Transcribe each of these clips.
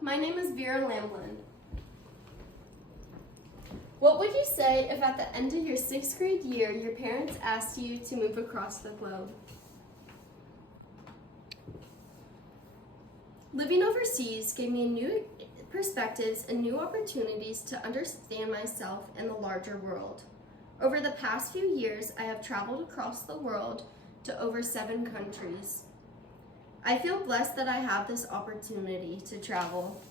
my name is Vera Lamblin. What would you say if at the end of your 6th grade year, your parents asked you to move across the globe? Living overseas gave me new perspectives and new opportunities to understand myself and the larger world. Over the past few years, I have traveled across the world to over 7 countries. I feel blessed that I have this opportunity to travel.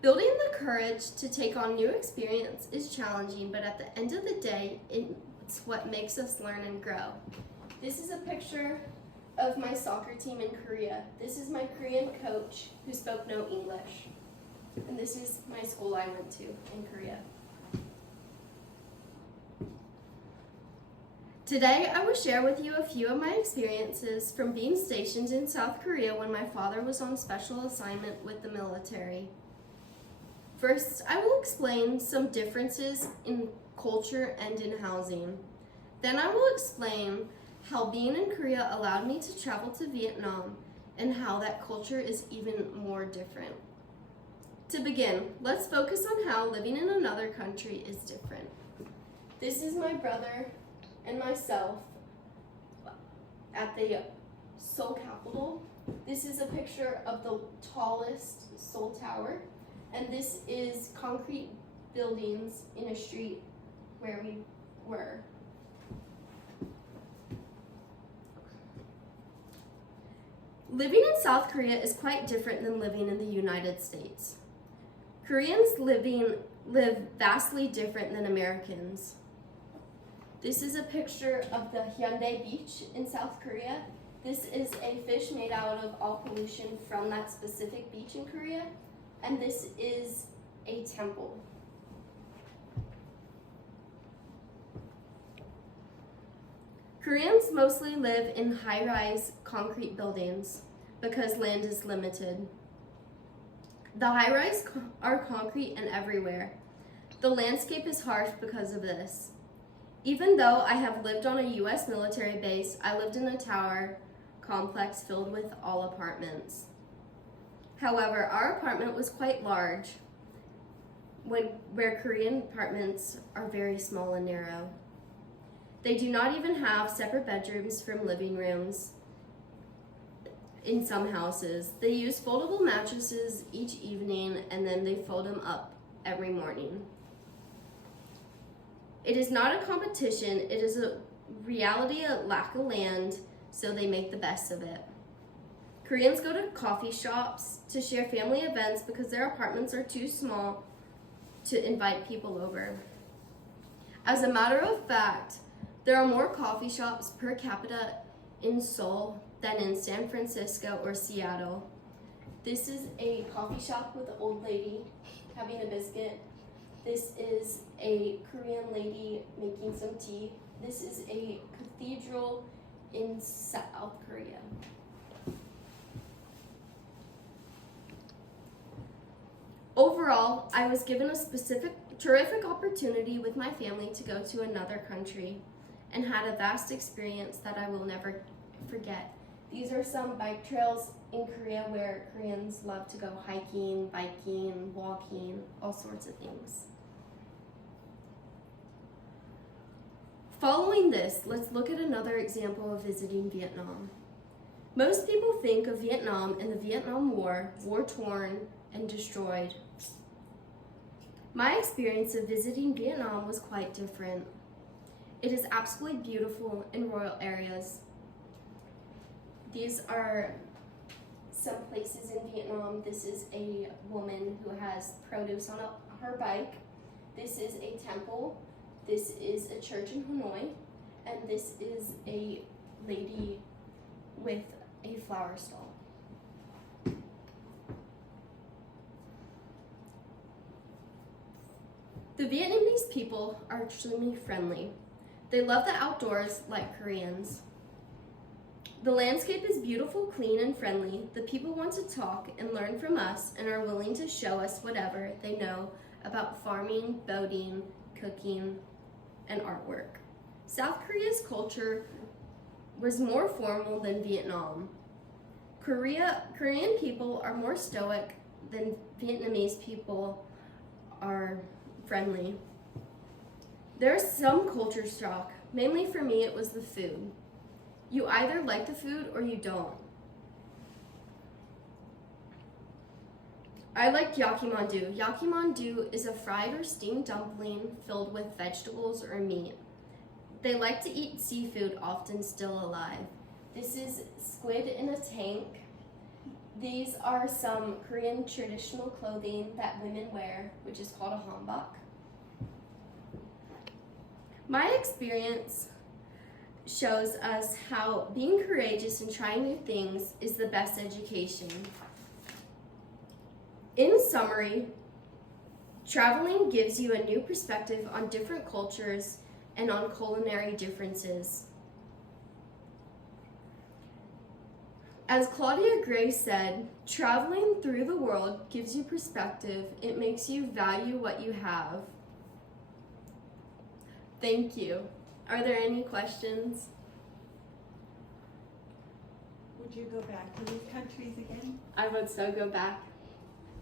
Building the courage to take on new experience is challenging, but at the end of the day, it's what makes us learn and grow. This is a picture of my soccer team in Korea. This is my Korean coach who spoke no English. And this is my school I went to in Korea. Today, I will share with you a few of my experiences from being stationed in South Korea when my father was on special assignment with the military. First, I will explain some differences in culture and in housing. Then I will explain how being in Korea allowed me to travel to Vietnam and how that culture is even more different. To begin, let's focus on how living in another country is different. This is my brother and myself at the Seoul capital. This is a picture of the tallest Seoul Tower, and this is concrete buildings in a street where we were. Living in South Korea is quite different than living in the United States. Koreans live vastly different than Americans. This is a picture of the Hyundai Beach in South Korea. This is a fish made out of all pollution from that specific beach in Korea. And this is a temple. Koreans mostly live in high-rise concrete buildings because land is limited. The high-rise are concrete and everywhere. The landscape is harsh because of this. Even though I have lived on a U.S. military base, I lived in a tower complex filled with all apartments. However, our apartment was quite large, where Korean apartments are very small and narrow. They do not even have separate bedrooms from living rooms in some houses. They use foldable mattresses each evening and then they fold them up every morning. It is not a competition, it is a reality, a lack of land, so they make the best of it. Koreans go to coffee shops to share family events because their apartments are too small to invite people over. As a matter of fact, there are more coffee shops per capita in Seoul than in San Francisco or Seattle. This is a coffee shop with an old lady having a biscuit. This is a Korean lady making some tea. This is a cathedral in South Korea. Overall, I was given a terrific opportunity with my family to go to another country and had a vast experience that I will never forget. These are some bike trails in Korea where Koreans love to go hiking, biking, walking, all sorts of things. Following this, let's look at another example of visiting Vietnam. Most people think of Vietnam and the Vietnam War, war-torn and destroyed. My experience of visiting Vietnam was quite different. It is absolutely beautiful in rural areas. These are some places in Vietnam. This is a woman who has produce on her bike. This is a temple. This is a church in Hanoi. And this is a lady with a flower stall. The Vietnamese people are extremely friendly. They love the outdoors like Koreans. The landscape is beautiful, clean, and friendly. The people want to talk and learn from us and are willing to show us whatever they know about farming, boating, cooking, and artwork. South Korea's culture was more formal than Vietnam. Korean people are more stoic then Vietnamese people are friendly. There's some culture shock. Mainly for me, it was the food. You either like the food or you don't. I like yakimandu. Yakimandu is a fried or steamed dumpling filled with vegetables or meat. They like to eat seafood, often still alive. This is squid in a tank. These are some Korean traditional clothing that women wear, which is called a hanbok. My experience shows us how being courageous and trying new things is the best education. In summary, traveling gives you a new perspective on different cultures and on culinary differences. As Claudia Gray said, traveling through the world gives you perspective. It makes you value what you have. Thank you. Are there any questions? Would you go back to these countries again? I would so go back.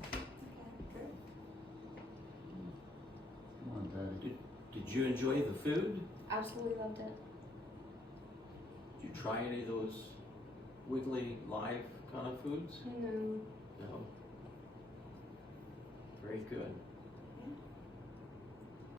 Okay, good. Come on, Daddy. Did you enjoy the food? Absolutely loved it. Did you try any of those wiggly live kind of foods? No. No. Very good.